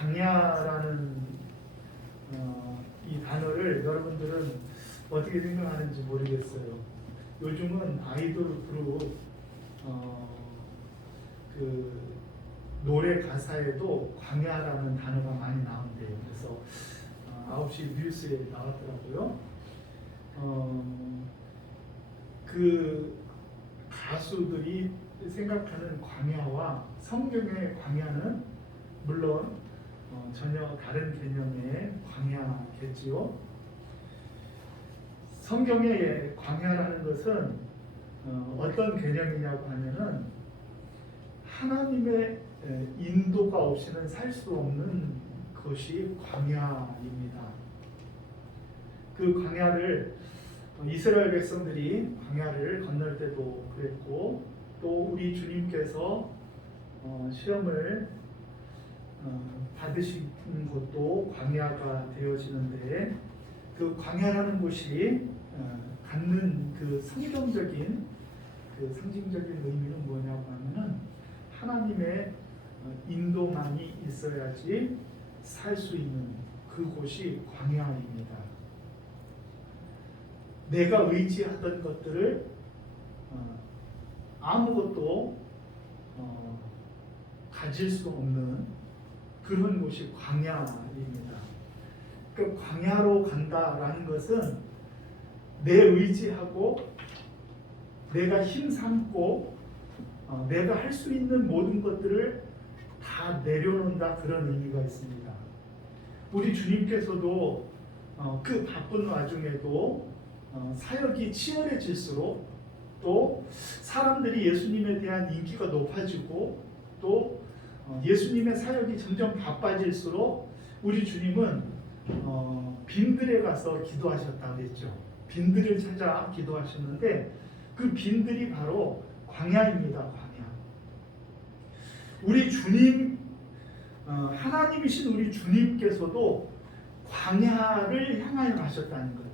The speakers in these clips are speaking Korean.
광야라는 이 단어를 여러분들은 어떻게 생각하는지 모르겠어요. 요즘은 아이돌 그룹 그 노래 가사에도 광야라는 단어가 많이 나온대요. 그래서 9시 뉴스에 나왔더라고요. 그 가수들이 생각하는 광야와 성경의 광야는 물론 전혀 다른 개념의 광야겠지요. 성경의 광야라는 것은 어떤 개념이냐고 하면은 하나님의 인도가 없이는 살 수 없는 것이 광야입니다. 그 광야를 이스라엘 백성들이 광야를 건널 때도 그랬고, 또 우리 주님께서 시험을 받으신 곳도 광야가 되어지는데, 그 광야라는 곳이 갖는 그 성경적인 그 상징적인 의미는 뭐냐고 하면은 하나님의 인도만이 있어야지 살 수 있는 그곳이 광야입니다. 내가 의지하던 것들을 아무것도 가질 수 없는 그런 곳이 광야입니다. 그 광야로 간다라는 것은 내 의지하고 내가 힘삼고 내가 할 수 있는 모든 것들을 다 내려놓는다, 그런 의미가 있습니다. 우리 주님께서도 그 바쁜 와중에도 사역이 치열해질수록, 또 사람들이 예수님에 대한 인기가 높아지고, 또 예수님의 사역이 점점 바빠질수록 우리 주님은 빈들에 가서 기도하셨다고 했죠. 빈들을 찾아 기도하셨는데 그 빈들이 바로 광야입니다. 광야. 우리 주님, 하나님이신 우리 주님께서도 광야를 향하여 가셨다는 거예요.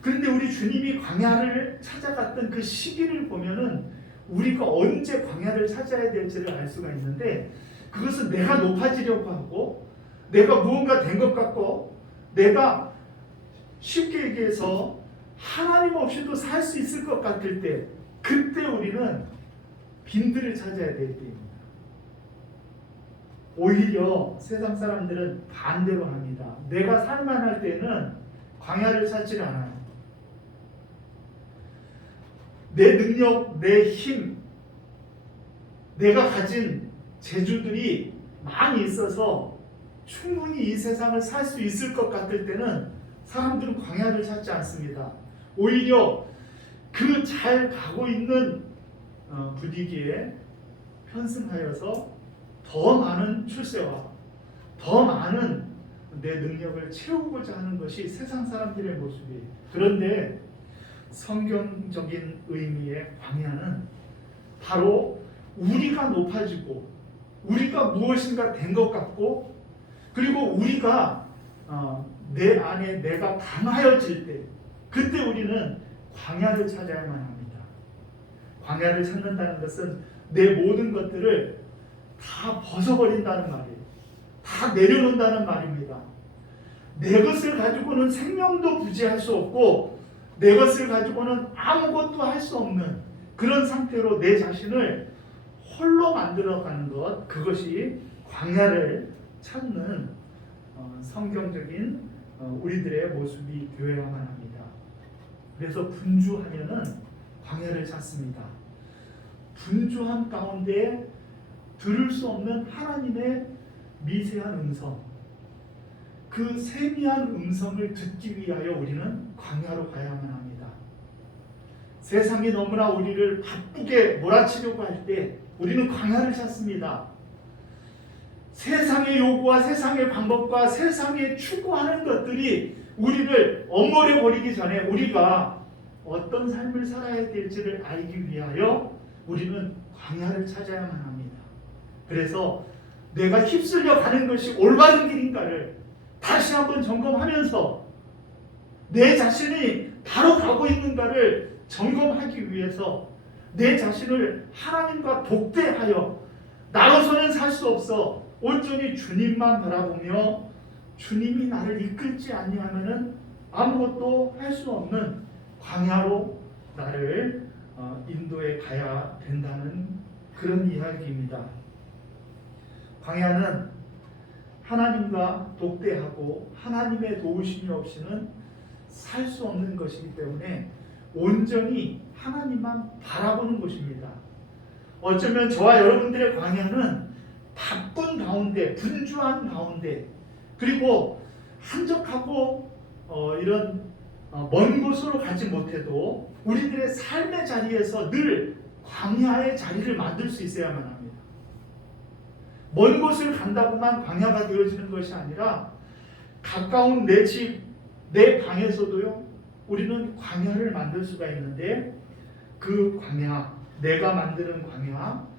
그런데 우리 주님이 광야를 찾아갔던 그 시기를 보면은 우리가 언제 광야를 찾아야 될지를 알 수가 있는데, 그것은 내가 높아지려고 하고 내가 무언가 된 것 같고, 내가 쉽게 얘기해서 하나님 없이도 살 수 있을 것 같을 때, 그때 우리는 빈들을 찾아야 될 때입니다. 오히려 세상 사람들은 반대로 합니다. 내가 살만할 때는 광야를 찾지 않아요. 내 능력, 내 힘, 내가 가진 재주들이 많이 있어서 충분히 이 세상을 살 수 있을 것 같을 때는 사람들은 광야를 찾지 않습니다. 오히려 그 잘 가고 있는 분위기에 편승하여서 더 많은 출세와 더 많은 내 능력을 채우고자 하는 것이 세상 사람들의 모습이에요. 그런데 성경적인 의미의 광야는 바로 우리가 높아지고 우리가 무엇인가 된 것 같고, 그리고 우리가 내 안에 내가 강하여질 때, 그때 우리는 광야를 찾아야만 합니다. 광야를 찾는다는 것은 내 모든 것들을 다 벗어버린다는 말이에요. 다 내려놓는다는 말입니다. 내 것을 가지고는 생명도 부지할 수 없고 내 것을 가지고는 아무것도 할 수 없는 그런 상태로 내 자신을 홀로 만들어가는 것, 그것이 광야를 찾는 성경적인 우리들의 모습이 되어야만 합니다. 그래서 분주하면은 광야를 찾습니다. 분주함 가운데 들을 수 없는 하나님의 미세한 음성, 그 세미한 음성을 듣기 위하여 우리는 광야로 가야만 합니다. 세상이 너무나 우리를 바쁘게 몰아치려고 할 때 우리는 광야를 찾습니다. 세상의 요구와 세상의 방법과 세상에 추구하는 것들이 우리를 엄몰해 버리기 전에 우리가 어떤 삶을 살아야 될지를 알기 위하여 우리는 광야를 찾아야만 합니다. 그래서 내가 휩쓸려 가는 것이 올바른 길인가를 다시 한번 점검하면서 내 자신이 바로 가고 있는가를 점검하기 위해서 내 자신을 하나님과 독대하여 나로서는 살 수 수 없어 온전히 주님만 바라보며 주님이 나를 이끌지 아니하면은 아무것도 할 수 없는 광야로 나를 인도해 가야 된다는 그런 이야기입니다. 광야는 하나님과 독대하고 하나님의 도우심이 없이는 살 수 없는 것이기 때문에 온전히 하나님만 바라보는 곳입니다. 어쩌면 저와 여러분들의 광야는 바쁜 가운데, 분주한 가운데, 그리고 한적하고 이런 먼 곳으로 가지 못해도 우리들의 삶의 자리에서 늘 광야의 자리를 만들 수 있어야만 합니다. 먼 곳을 간다고만 광야가 되어지는 것이 아니라 가까운 내 집, 내 방에서도요, 우리는 광야를 만들 수가 있는데 그 광야, 내가 만드는 광야,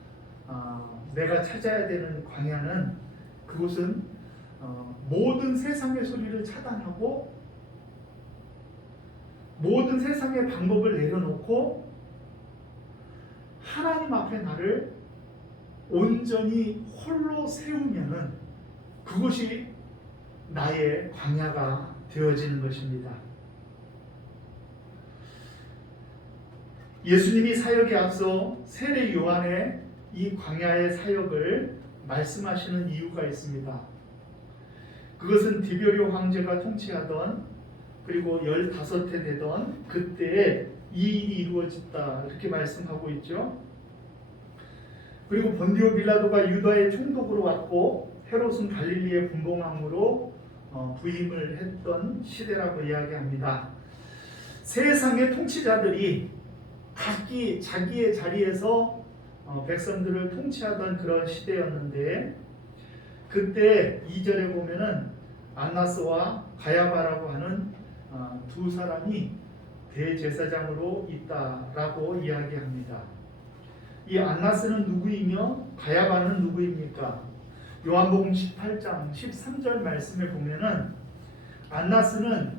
내가 찾아야 되는 광야는 그곳은 모든 세상의 소리를 차단하고 모든 세상의 방법을 내려놓고 하나님 앞에 나를 온전히 홀로 세우면은 그것이 나의 광야가 되어지는 것입니다. 예수님이 사역에 앞서 세례 요한의 이 광야의 사역을 말씀하시는 이유가 있습니다. 그것은 디베리오 황제가 통치하던 그리고 15해 되던 그때에 이 일이 이루어졌다 이렇게 말씀하고 있죠. 그리고 본디오 빌라도가 유다의 총독으로 왔고 헤롯은 갈릴리의 분봉왕으로 부임을 했던 시대라고 이야기합니다. 세상의 통치자들이 각기 자기의 자리에서 백성들을 통치하던 그런 시대였는데 그때 2절에 보면은 안나스와 가야바라고 하는 두 사람이 대제사장으로 있다라고 이야기합니다. 이 안나스는 누구이며 가야바는 누구입니까? 요한복음 18장 13절 말씀에 보면은 안나스는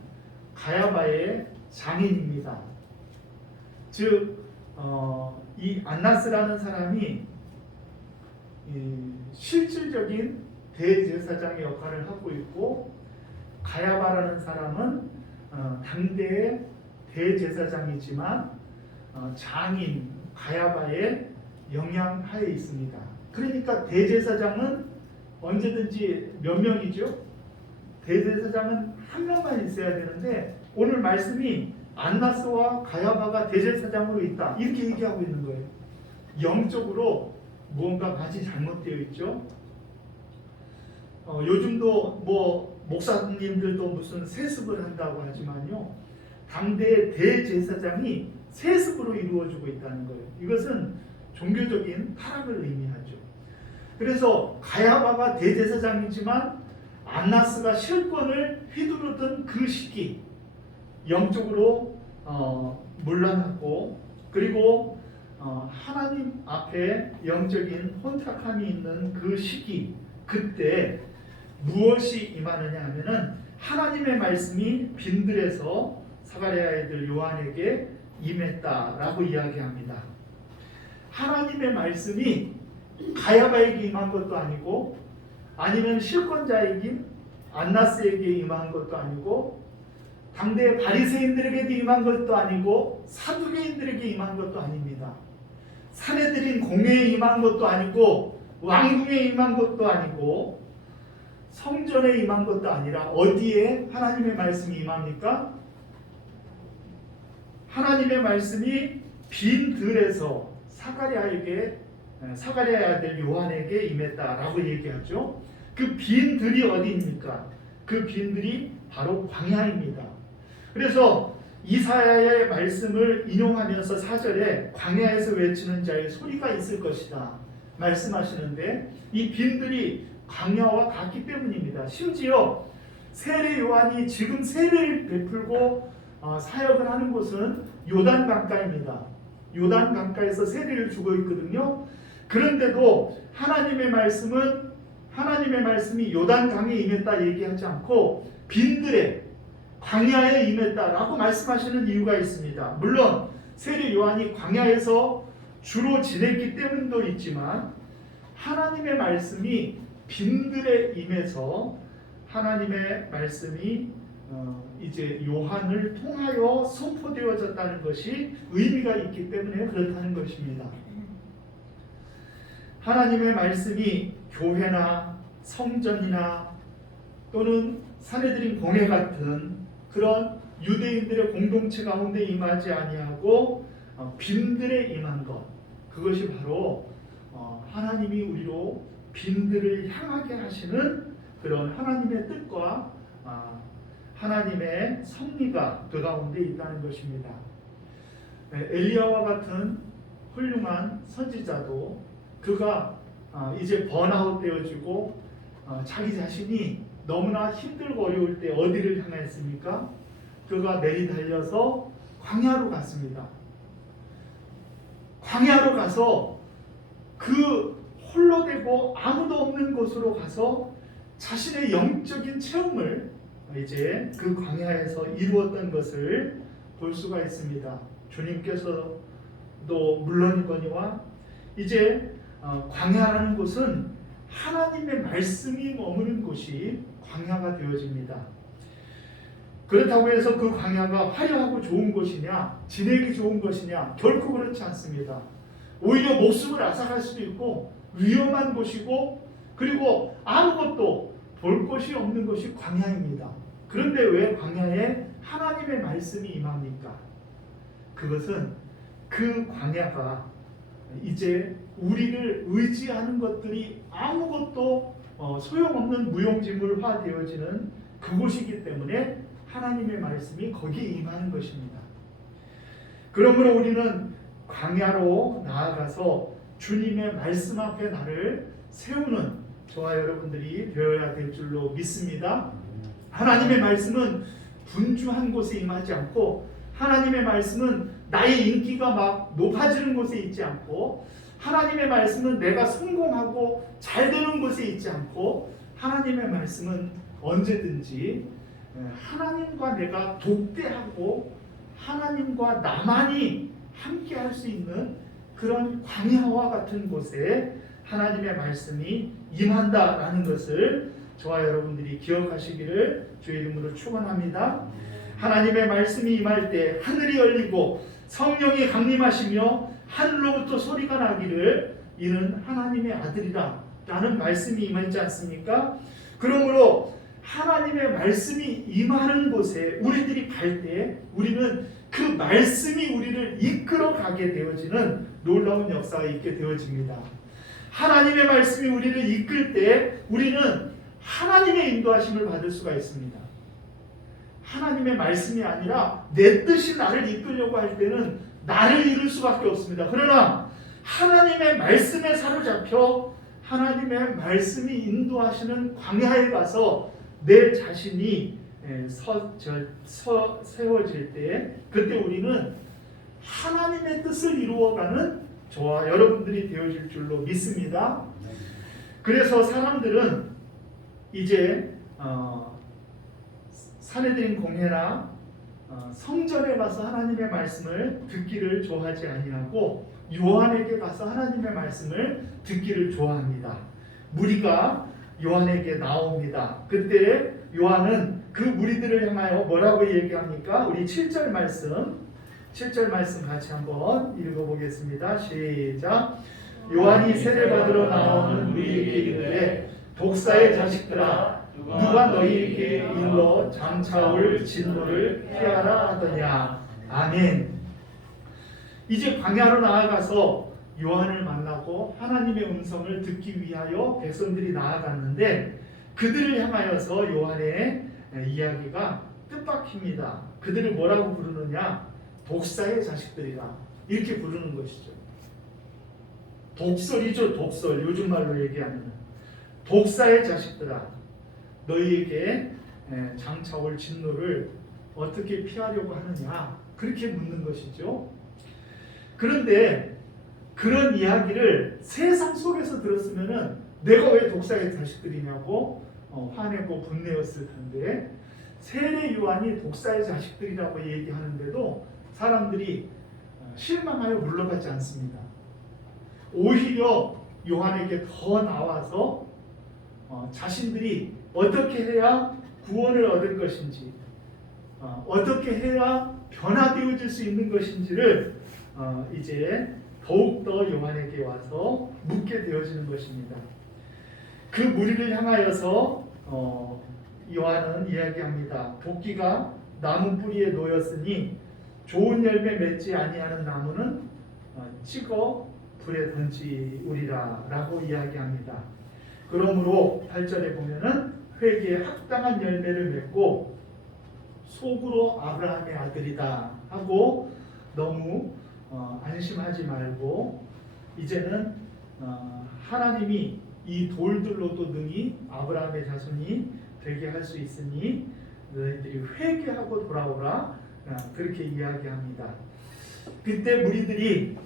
가야바의 장인입니다. 즉 이 안나스라는 사람이 실질적인 대제사장의 역할을 하고 있고 가야바라는 사람은 당대의 대제사장이지만 장인 가야바의 영향하에 있습니다. 그러니까 대제사장은 언제든지 몇 명이죠? 대제사장은 한 명만 있어야 되는데 오늘 말씀이 안나스와 가야바가 대제사장으로 있다 이렇게 얘기하고 있는 거예요. 영적으로 무언가 많이 잘못되어 있죠. 요즘도 목사님들도 무슨 세습을 한다고 하지만요, 당대의 대제사장이 세습으로 이루어지고 있다는 거예요. 이것은 종교적인 타락을 의미하죠. 그래서 가야바가 대제사장이지만 안나스가 실권을 휘두르던 그 시기, 영적으로 문란하고 그리고 하나님 앞에 영적인 혼탁함이 있는 그 시기, 그때 무엇이 임하느냐 하면은 하나님의 말씀이 빈들에서 사가랴의 아들 요한에게 임했다라고 이야기합니다. 하나님의 말씀이 가야바에게 임한 것도 아니고 아니면 실권자이긴 안나스에게 임한 것도 아니고 당대 바리새인들에게 임한 것도 아니고 사두개인들에게 임한 것도 아닙니다. 사내들인 공회에 임한 것도 아니고 왕궁에 임한 것도 아니고 성전에 임한 것도 아니라 어디에 하나님의 말씀이 임합니까? 하나님의 말씀이 빈 들에서 사가랴의 아들 요한에게 임했다라고 얘기하죠. 그 빈 들이 어디입니까? 그 빈 들이 바로 광야입니다. 그래서 이사야의 말씀을 인용하면서 4절에 광야에서 외치는 자의 소리가 있을 것이다 말씀하시는데 이 빈들이 광야와 같기 때문입니다. 심지어 세례 요한이 지금 세례를 베풀고 사역을 하는 곳은 요단 강가입니다. 요단 강가에서 세례를 주고 있거든요. 그런데도 하나님의 말씀이 요단 강에 임했다 얘기하지 않고 빈들에 광야에 임했다라고 말씀하시는 이유가 있습니다. 물론 세례 요한이 광야에서 주로 지냈기 때문도 있지만 하나님의 말씀이 빈들에 임해서 하나님의 말씀이 이제 요한을 통하여 선포되어졌다는 것이 의미가 있기 때문에 그렇다는 것입니다. 하나님의 말씀이 교회나 성전이나 또는 사내들인 공회 같은 그런 유대인들의 공동체 가운데 임하지 아니하고 빈들에 임한 것, 그것이 바로 하나님이 우리로 빈들을 향하게 하시는 그런 하나님의 뜻과 하나님의 섭리가 그 가운데 있다는 것입니다. 엘리야와 같은 훌륭한 선지자도 그가 이제 번아웃 되어지고 자기 자신이 너무나 힘들고 어려울 때 어디를 향했습니까? 그가 내리달려서 광야로 갔습니다. 광야로 가서 그 홀로 되고 아무도 없는 곳으로 가서 자신의 영적인 체험을 이제 그 광야에서 이루었던 것을 볼 수가 있습니다. 주님께서도 물론이거니와 이제 광야라는 곳은 하나님의 말씀이 머무는 곳이 광야가 되어집니다. 그렇다고 해서 그 광야가 화려하고 좋은 곳이냐, 지내기 좋은 것이냐, 결코 그렇지 않습니다. 오히려 목숨을 앗아갈 수도 있고 위험한 곳이고, 그리고 아무것도 볼 것이 없는 것이 광야입니다. 그런데 왜 광야에 하나님의 말씀이 임합니까? 그것은 그 광야가 이제 우리를 의지하는 것들이 아무것도 소용없는 무용지물화 되어지는 그곳이기 때문에 하나님의 말씀이 거기에 임하는 것입니다. 그러므로 우리는 광야로 나아가서 주님의 말씀 앞에 나를 세우는 저와 여러분들이 되어야 될 줄로 믿습니다. 하나님의 말씀은 분주한 곳에 임하지 않고, 하나님의 말씀은 나의 인기가 막 높아지는 곳에 있지 않고, 하나님의 말씀은 내가 성공하고 잘 되는 곳에 있지 않고, 하나님의 말씀은 언제든지 하나님과 내가 독대하고 하나님과 나만이 함께 할 수 있는 그런 광야와 같은 곳에 하나님의 말씀이 임한다라는 것을 저와 여러분들이 기억하시기를 주의 이름으로 축원합니다. 하나님의 말씀이 임할 때 하늘이 열리고 성령이 강림하시며 하늘로부터 소리가 나기를 이는 하나님의 아들이라 라는 말씀이 임하지 않습니까? 그러므로 하나님의 말씀이 임하는 곳에 우리들이 갈 때 우리는 그 말씀이 우리를 이끌어 가게 되어지는 놀라운 역사가 있게 되어집니다. 하나님의 말씀이 우리를 이끌 때 우리는 하나님의 인도하심을 받을 수가 있습니다. 하나님의 말씀이 아니라 내 뜻이 나를 이끌려고 할 때는 나를 이룰 수밖에 없습니다. 그러나 하나님의 말씀에 사로잡혀 하나님의 말씀이 인도하시는 광야에 가서 내 자신이 세워질 때, 그때 우리는 하나님의 뜻을 이루어가는 저와 여러분들이 되어질 줄로 믿습니다. 그래서 사람들은 이제 사내들인 공회나 성전에 가서 하나님의 말씀을 듣기를 좋아하지 아니하고 요한에게 가서 하나님의 말씀을 듣기를 좋아합니다. 무리가 요한에게 나옵니다. 그때 요한은 그 무리들을 향하여 뭐라고 얘기합니까? 우리 7절 말씀 같이 한번 읽어보겠습니다. 시작. 요한이 세례받으러 나오는 우리에게 이르되 독사의 자식들아 누가 너희에게 일러 장차올 진노를 피하라 하더냐. 아멘. 이제 광야로 나아가서 요한을 만나고 하나님의 음성을 듣기 위하여 백성들이 나아갔는데 그들을 향하여서 요한의 이야기가 뜻밖입니다. 그들을 뭐라고 부르느냐? 독사의 자식들이라 이렇게 부르는 것이죠. 독설이죠. 독설. 요즘 말로 얘기하면 독사의 자식들아 너희에게 장차올 진노를 어떻게 피하려고 하느냐, 그렇게 묻는 것이죠. 그런데 그런 이야기를 세상 속에서 들었으면은 내가 왜 독사의 자식들이냐고 화내고 분내었을 텐데, 세례 요한이 독사의 자식들이라고 얘기하는데도 사람들이 실망하여 물러가지 않습니다. 오히려 요한에게 더 나와서 자신들이 어떻게 해야 구원을 얻을 것인지, 어떻게 해야 변화되어질 수 있는 것인지를 이제 더욱더 요한에게 와서 묻게 되어지는 것입니다. 그 무리를 향하여서 요한은 이야기합니다. 도끼가 나무 뿌리에 놓였으니 좋은 열매 맺지 아니하는 나무는 찍어 불에 던지우리라 라고 이야기합니다. 그러므로 8절에 보면은 회개에 합당한 열매를 맺고 속으로 아브라함의 아들이다 하고 너무 안심하지 말고 이제는 하나님이 이 돌들로도 능히 아브라함의 자손이 되게 할 수 있으니 너희들이 회개하고 돌아오라 그렇게 이야기합니다. 그때 무리들이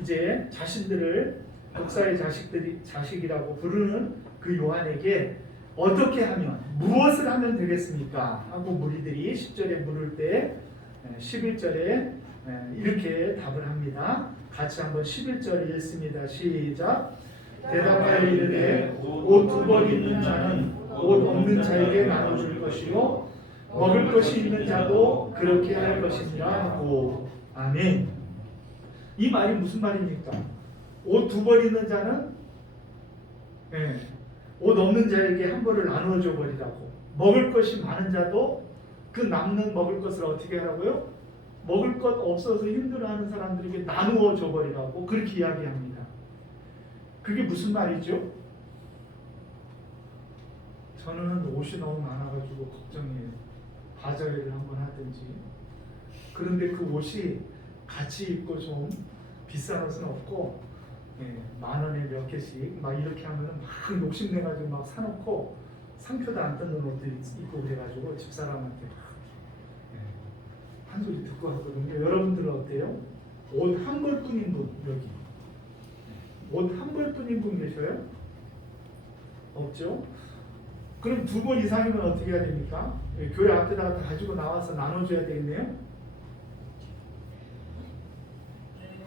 이제 자신들을 독사의 자식이라고 부르는 그 요한에게 어떻게 하면 무엇을 하면 되겠습니까? 하고 무리들이 10절에 물을 때 11절에 이렇게 답을 합니다. 같이 한번 11절 읽습니다. 시작. 대답하여 이르되 옷 두 벌 있는 자는 옷 없는 자에게 나눠줄 것이요 먹을 것이 있는 자도 그렇게 할 것이니라 하고. 아멘. 이 말이 무슨 말입니까? 옷 두 벌 있는 자는 옷 없는 자에게 한 벌을 나누어 줘 버리라고. 먹을 것이 많은 자도 그 남는 먹을 것을 어떻게 하라고요? 먹을 것 없어서 힘들어하는 사람들에게 나누어 줘 버리라고 그렇게 이야기합니다. 그게 무슨 말이죠? 저는 옷이 너무 많아가지고 걱정이에요. 바자회를 한번 하든지. 그런데 그 옷이 같이 입고 좀 비싼 옷은 없고 10,000원에 몇 개씩 막 이렇게 하면은 막 욕심내가지고 막 사놓고 상표도 안 뜯는 옷도 입고 그래가지고 집사람한테 한 소리 듣고 하거든요. 여러분들은 어때요? 옷 한 벌뿐인 분 여기 옷 한 벌뿐인 분 계셔요? 없죠? 그럼 두 벌 이상이면 어떻게 해야 됩니까? 교회 앞에다가 다 가지고 나와서 나눠줘야 되겠네요?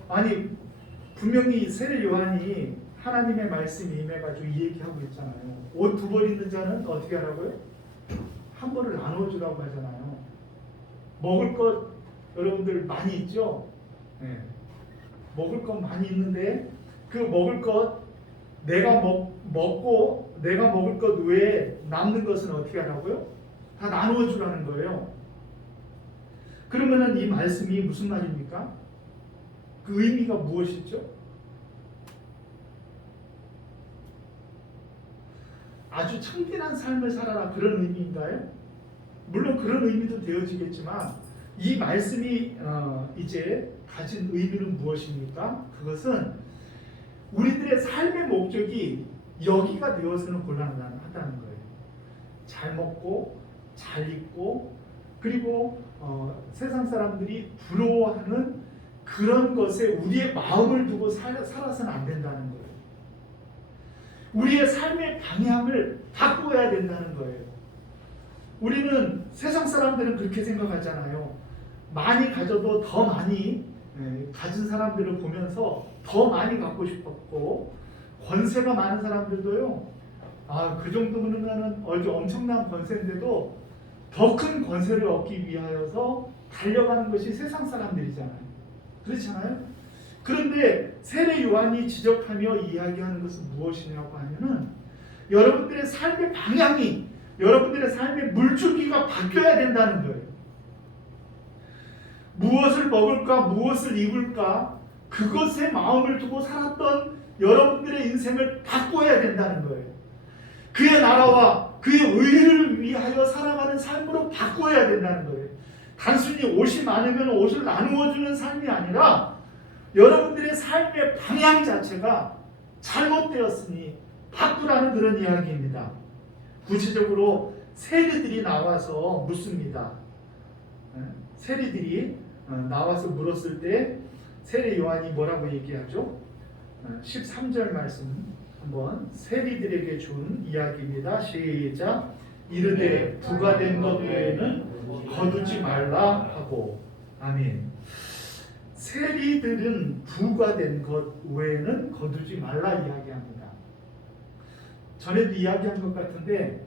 아니 분명히 세례 요한이 하나님의 말씀이 임해가지고 이 얘기하고 있잖아요. 옷 두 벌 있는 자는 어떻게 하라고요? 한 벌을 나눠주라고 하잖아요. 먹을 것 여러분들 많이 있죠? 먹을 것 많이 있는데 그 먹을 것 내가 먹고 내가 먹을 것 외에 남는 것은 어떻게 하라고요? 다 나누어 주라는 거예요. 그러면은 이 말씀이 무슨 말입니까? 그 의미가 무엇이죠? 아주 청빈한 삶을 살아라 그런 의미인가요? 물론 그런 의미도 되어지겠지만 이 말씀이 이제 가진 의미는 무엇입니까? 그것은 우리들의 삶의 목적이 여기가 되어서는 곤란하다는 거예요. 잘 먹고 잘 입고 그리고 세상 사람들이 부러워하는 그런 것에 우리의 마음을 두고 살아서는 안 된다는 거예요. 우리의 삶의 방향을 바꿔야 된다는 거예요. 우리는 세상 사람들은 그렇게 생각하잖아요. 많이 가져도 더 많이 가진 사람들을 보면서 더 많이 갖고 싶었고 권세가 많은 사람들도요. 그 정도면은 아주 엄청난 권세인데도 더 큰 권세를 얻기 위하여서 달려가는 것이 세상 사람들이잖아요. 그렇잖아요. 그런데 세례 요한이 지적하며 이야기하는 것은 무엇이냐고 하면은 여러분들의 삶의 방향이 여러분들의 삶의 물줄기가 바뀌어야 된다는 거예요. 무엇을 먹을까 무엇을 입을까 그것에 마음을 두고 살았던 여러분들의 인생을 바꿔야 된다는 거예요. 그의 나라와 그의 의를 위하여 살아가는 삶으로 바꿔야 된다는 거예요. 단순히 옷이 많으면 옷을 나누어 주는 삶이 아니라 여러분들의 삶의 방향 자체가 잘못되었으니 바꾸라는 그런 이야기입니다. 구체적으로 세리들이 나와서 묻습니다. 세리들이 나와서 물었을 때 세례 요한이 뭐라고 얘기하죠? 13절 말씀 한번 세리들에게 준 이야기입니다. 시작. 이르되 부가된 것 외에는 거두지 말라 하고. 아멘. 세리들은 부가된 것 외에는 거두지 말라 이야기합니다. 전에도 이야기한 것 같은데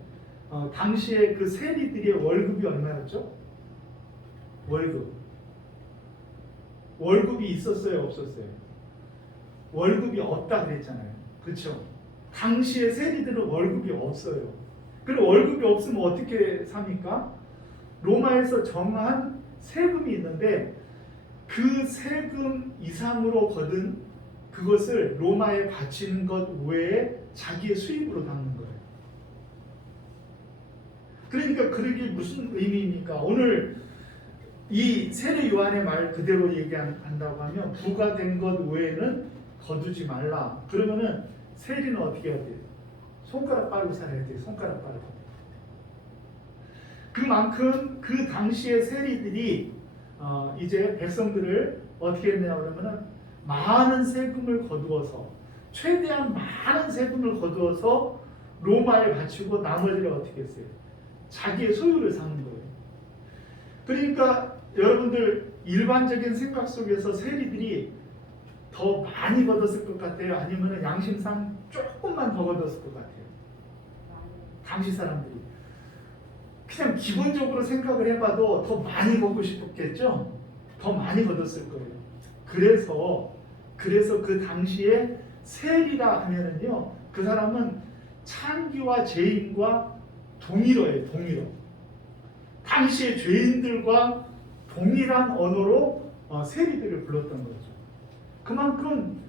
당시에 그 세리들의 월급이 얼마였죠? 월급이 있었어요, 없었어요? 월급이 없다 그랬잖아요. 그렇죠? 당시에 세리들은 월급이 없어요. 그리고 월급이 없으면 어떻게 삽니까? 로마에서 정한 세금이 있는데 그 세금 이상으로 거둔 그것을 로마에 바치는 것 외에 자기의 수입으로 담는 거예요. 그러니까 그게 무슨 의미입니까? 오늘 이 세례 요한의 말 그대로 얘기한다고 하면 부과된 것 외에는 거두지 말라. 그러면은 세리는 어떻게 해야 돼요? 손가락 빠르고 살아야 돼요. 손가락 빠르고. 그만큼 그 당시의 세리들이 이제 백성들을 어떻게 했냐 그러면은 많은 세금을 거두어서 최대한 많은 세금을 거두어서 로마에 바치고 나머지를 어떻게 했어요? 자기의 소유를 삼는 거예요. 그러니까 여러분들 일반적인 생각 속에서 세리들이 더 많이 거뒀을 것 같아요? 아니면 양심상 조금만 더 거뒀을 것 같아요? 당시 사람들이 그냥 기본적으로 생각을 해봐도 더 많이 걷고 싶었겠죠? 더 많이 걷었을 거예요. 그래서 그 당시에 세리라 하면은요, 그 사람은 창기와 죄인과 동일어예요. 동일어. 당시의 죄인들과 동일한 언어로 세리들을 불렀던 거죠. 그만큼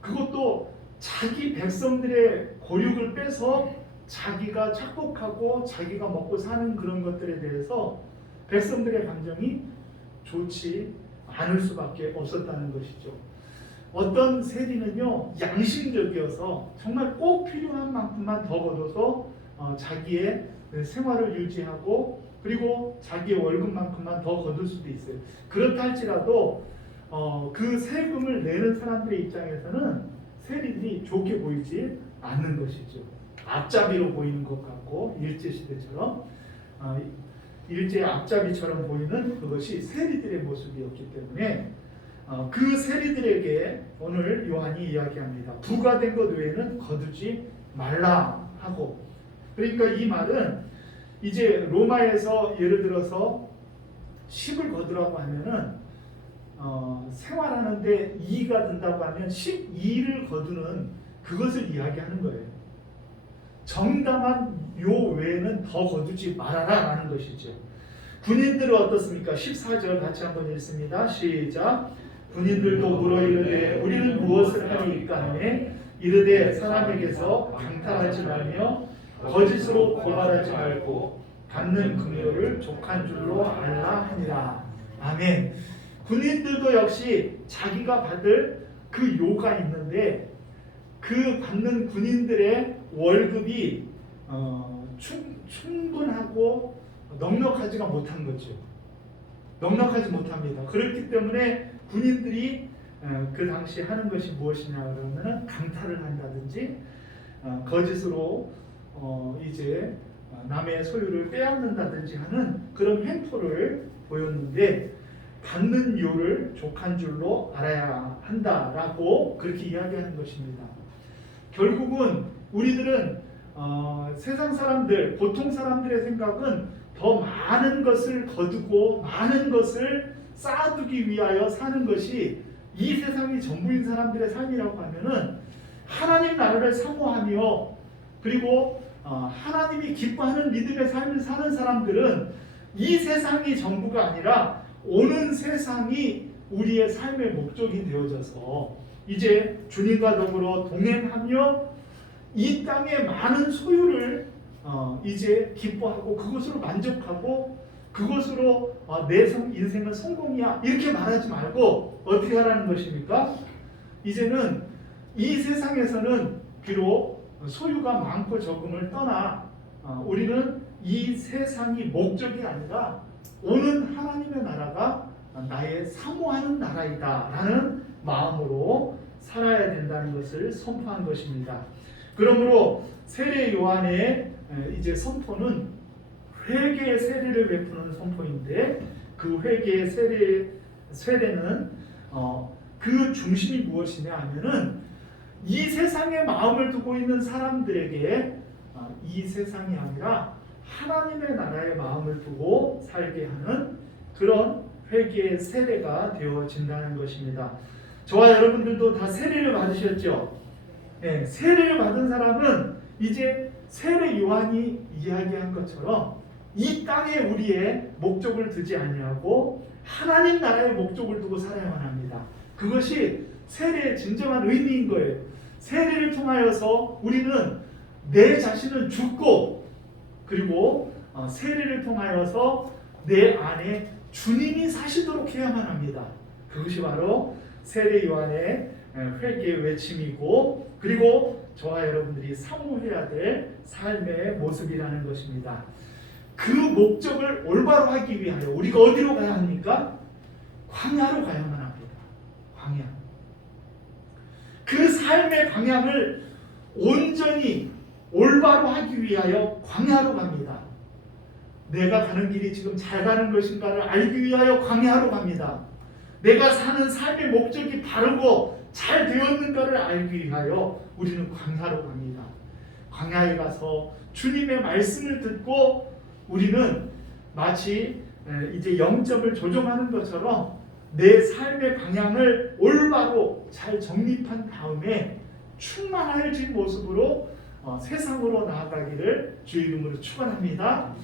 그것도 자기 백성들의 고륙을 빼서 자기가 착복하고 자기가 먹고 사는 그런 것들에 대해서 백성들의 감정이 좋지 않을 수밖에 없었다는 것이죠. 어떤 세리는요 양심적이어서 정말 꼭 필요한 만큼만 더 걷어서 자기의 생활을 유지하고 그리고 자기의 월급만큼만 더 거둘 수도 있어요. 그렇다 할지라도 그 세금을 내는 사람들의 입장에서는 세리들이 좋게 보이지 않는 것이죠. 앞잡이로 보이는 것 같고 일제시대처럼 일제의 앞잡이처럼 보이는 그것이 세리들의 모습이었기 때문에 그 세리들에게 오늘 요한이 이야기합니다. 부과된 것 외에는 거두지 말라 하고, 그러니까 이 말은 이제 로마에서 예를 들어서 10을 거두라고 하면은 생활하는데 2가 든다고 하면 12를 거두는 그것을 이야기하는 거예요. 정당한 요 외에는 더 거두지 말아라 라는 것이죠. 군인들은 어떻습니까? 14절 같이 한번 읽습니다. 시작. 군인들도 물어 이르되 우리는 무엇을 하리이까 하매 이르되 사람에게서 강탈하지 말며 거짓으로 고발하지 말고 받는 금요를 족한 줄로 알라 하니라. 아멘. 군인들도 역시 자기가 받을 그 요가 있는데 그 받는 군인들의 월급이 충분하고 넉넉하지가 못한 거죠. 넉넉하지 못합니다. 그렇기 때문에 군인들이 그 당시 하는 것이 무엇이냐 그러면 강탈을 한다든지 거짓으로 이제 남의 소유를 빼앗는다든지 하는 그런 횡포를 보였는데 받는 요를 족한 줄로 알아야 한다라고 그렇게 이야기하는 것입니다. 결국은 우리들은 세상 사람들, 보통 사람들의 생각은 더 많은 것을 거두고 많은 것을 쌓아두기 위하여 사는 것이 이 세상이 전부인 사람들의 삶이라고 하면은 하나님 나라를 사모하며 그리고 하나님이 기뻐하는 믿음의 삶을 사는 사람들은 이 세상이 전부가 아니라 오는 세상이 우리의 삶의 목적이 되어져서 이제 주님과 더불어 동행하며 이 땅의 많은 소유를 이제 기뻐하고 그것으로 만족하고 그것으로 내 인생은 성공이야 이렇게 말하지 말고 어떻게 하라는 것입니까? 이제는 이 세상에서는 비록 소유가 많고 적음을 떠나 우리는 이 세상이 목적이 아니라 오는 하나님의 나라가 나의 사모하는 나라이다 라는 마음으로 살아야 된다는 것을 선포한 것입니다. 그러므로 세례 요한의 이제 선포는 회개의 세례를 베푸는 선포인데 그 회개의 세례는 그 중심이 무엇이냐 하면은 이 세상에 마음을 두고 있는 사람들에게 이 세상이 아니라 하나님의 나라의 마음을 두고 살게 하는 그런 회개의 세례가 되어진다는 것입니다. 저와 여러분들도 다 세례를 받으셨죠? 네, 세례를 받은 사람은 이제 세례 요한이 이야기한 것처럼 이 땅에 우리의 목적을 두지 아니하고 하나님 나라의 목적을 두고 살아야만 합니다. 그것이 세례의 진정한 의미인 거예요. 세례를 통하여서 우리는 내 자신은 죽고, 그리고 세례를 통하여서 내 안에 주님이 사시도록 해야만 합니다. 그것이 바로 세례 요한의 회개의 외침이고, 그리고 저와 여러분들이 사모해야 될 삶의 모습이라는 것입니다. 그 목적을 올바로 하기 위하여 우리가 어디로 가야 합니까? 광야로 가야만 합니다. 광야. 그 삶의 방향을 온전히 올바로 하기 위하여 광야로 갑니다. 내가 가는 길이 지금 잘 가는 것인가를 알기 위하여 광야로 갑니다. 내가 사는 삶의 목적이 바르고 잘 되었는가를 알기 위하여 우리는 광야로 갑니다. 광야에 가서 주님의 말씀을 듣고 우리는 마치 이제 영점을 조정하는 것처럼 내 삶의 방향을 올바로 잘 정립한 다음에 충만해진 모습으로 세상으로 나아가기를 주 이름으로 축원합니다.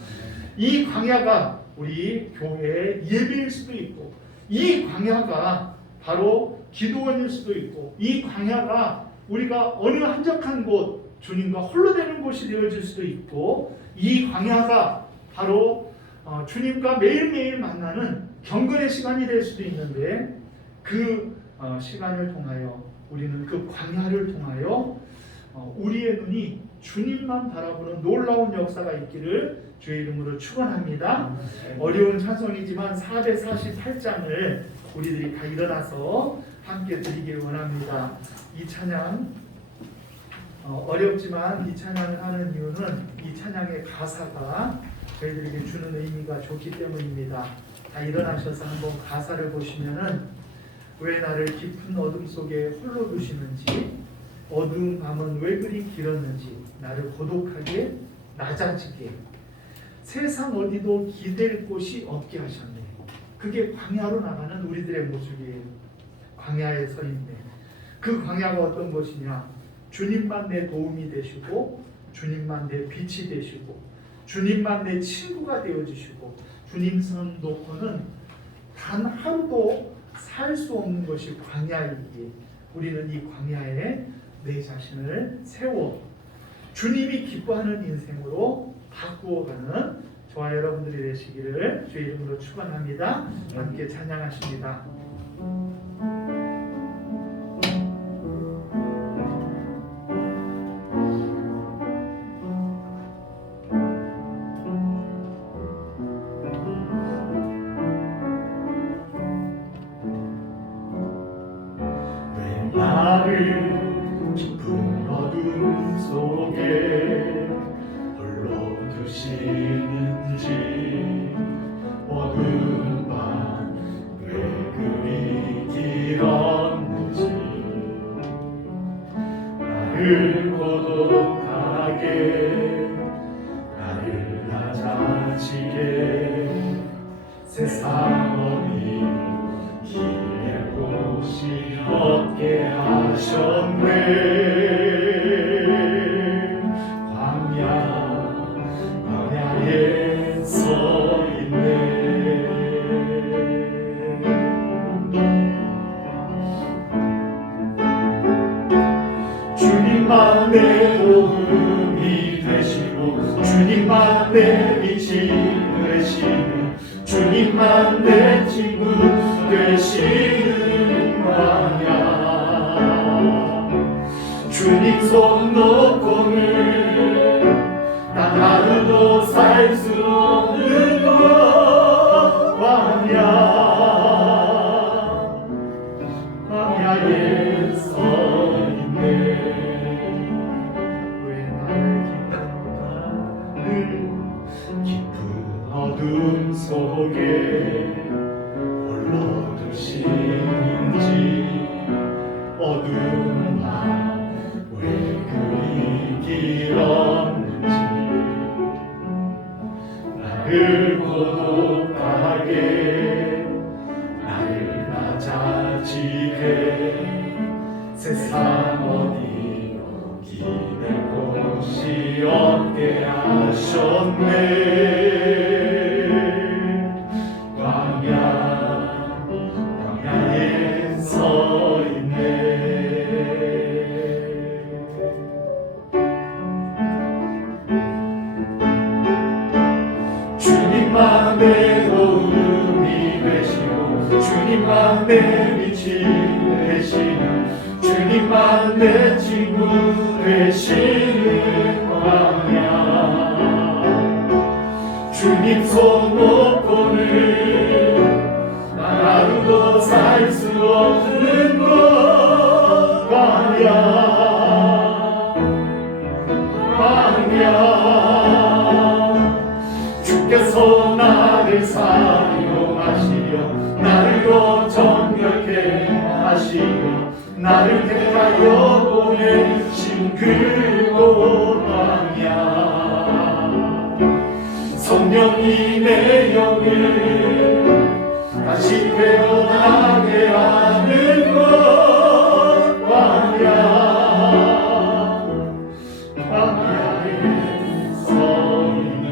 이 광야가 우리 교회의 예배일 수도 있고, 이 광야가 바로 기도원일 수도 있고, 이 광야가 우리가 어느 한적한 곳 주님과 홀로 되는 곳이 되어질 수도 있고, 이 광야가 바로 주님과 매일매일 만나는 경건의 시간이 될 수도 있는데, 그 시간을 통하여 우리는 그 광야를 통하여 우리의 눈이 주님만 바라보는 놀라운 역사가 있기를 주의 이름으로 축원합니다. 어려운 찬송이지만 448장을 우리들이 다 일어나서 함께 드리길 원합니다. 이 찬양 어렵지만 이 찬양을 하는 이유는 이 찬양의 가사가 저희들에게 주는 의미가 좋기 때문입니다. 다 일어나셔서 한번 가사를 보시면은 왜 나를 깊은 어둠 속에 홀로 두시는지, 어두운 밤은 왜 그리 길었는지, 나를 고독하게 낮아지게, 세상 어디도 기댈 곳이 없게 하셨네. 그게 광야로 나가는 우리들의 모습이에요. 광야에 서 있네. 그 광야가 어떤 것이냐? 주님만 내 도움이 되시고, 주님만 내 빛이 되시고, 주님만 내 친구가 되어주시고, 주님 선 놓고는 단 하루도 살 수 없는 것이 광야이기에 우리는 이 광야에 내 자신을 세워 주님이 기뻐하는 인생으로 바꾸어가는 저와 여러분들이 되시기를 주의 이름으로 축원합니다. 함께 찬양하십니다. 나를 깊은 어둠 속에 홀로 두시는지, 어두운 밤 왜 그리 길었는지, 나를 고독하게, 나를 낮아지게, 세상 어디 길의 곳이 없게 하셨네. 광야에 서 있네. 주님만 내 도움이 되시고, 주님만 내 빛이 되시는, 주님만 내 친구 되시는 광야. 주님 손 놓고는 단 하루도 살 수 없는 것. 광야에 서 있네. 왜 나를 깊은 어둠 속에 홀로 두시는지, 어두운 밤 왜 그리 길었는지, 지겹게 하셨네. 광야에 서 있네. 주님만 내 도움이 되시고 주님만 내 빛이 되시는 주님만 내 친구 되시는 광야. 주님 손 놓고는 난 하루도 살 수 없는 것 광야. 주께서 나를 사용하시려 나를 더 정결케 하시려 나를 택하여 보내신 그곳 광야. 성령이 내 영을 다시 태어나게 하는 것 광야. 광야에 서 있네.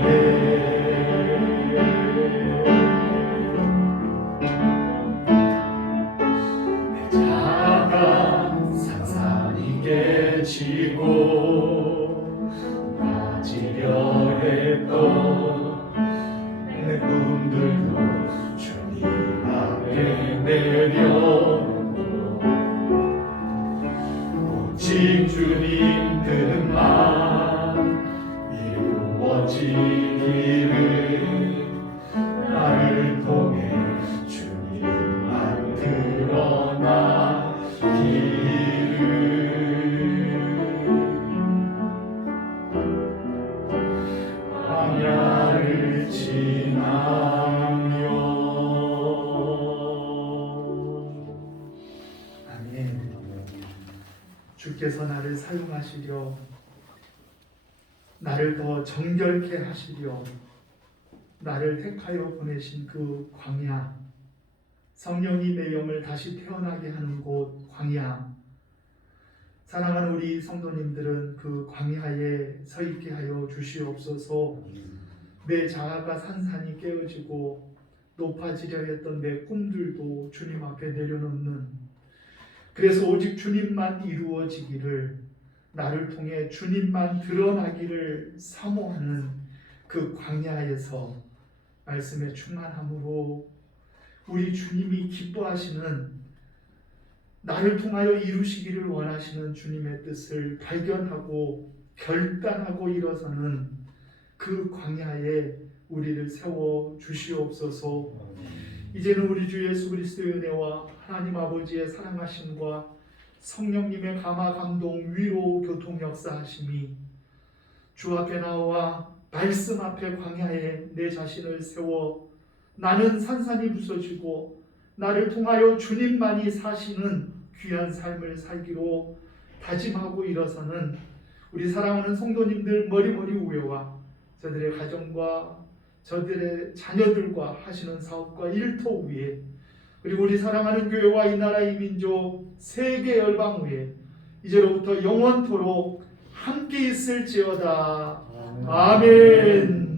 깨지고 빠지려 했던 내 꿈들도 주님 앞에 내려놓고 오직 주님 뜻만 이루어지기를 나를 통해 주님만 드러나기를. 광야를 지나며. 아멘. 주께서 나를 사용하시려 나를 더 정결케 하시려 나를 택하여 보내신 그 광야, 성령이 내 영을 다시 태어나게 하는 곳 광야. 사랑하는 우리 성도님들은 그 광야에 서 있게 하여 주시옵소서. 내 자아가 산산이 깨어지고 높아지려 했던 내 꿈들도 주님 앞에 내려놓는, 그래서 오직 주님만 이루어지기를, 나를 통해 주님만 드러나기를 사모하는 그 광야에서 말씀에 충만함으로 우리 주님이 기뻐하시는, 나를 통하여 이루시기를 원하시는 주님의 뜻을 발견하고 결단하고 일어서는 그 광야에 우리를 세워 주시옵소서. 이제는 우리 주 예수 그리스도의 은혜와 하나님 아버지의 사랑하심과 성령님의 감화 감동 위로 교통 역사하심이 주 앞에 나와 말씀 앞에 광야에 내 자신을 세워 나는 산산이 부서지고 나를 통하여 주님만이 사시는 귀한 삶을 살기로 다짐하고 일어서는 우리 사랑하는 성도님들 머리머리 우애와 저들의 가정과 저들의 자녀들과 하시는 사업과 일터 위에, 그리고 우리 사랑하는 교회와 이 나라 이 민족 세계 열방 위에 이제로부터 영원토록 함께 있을지어다. 아멘.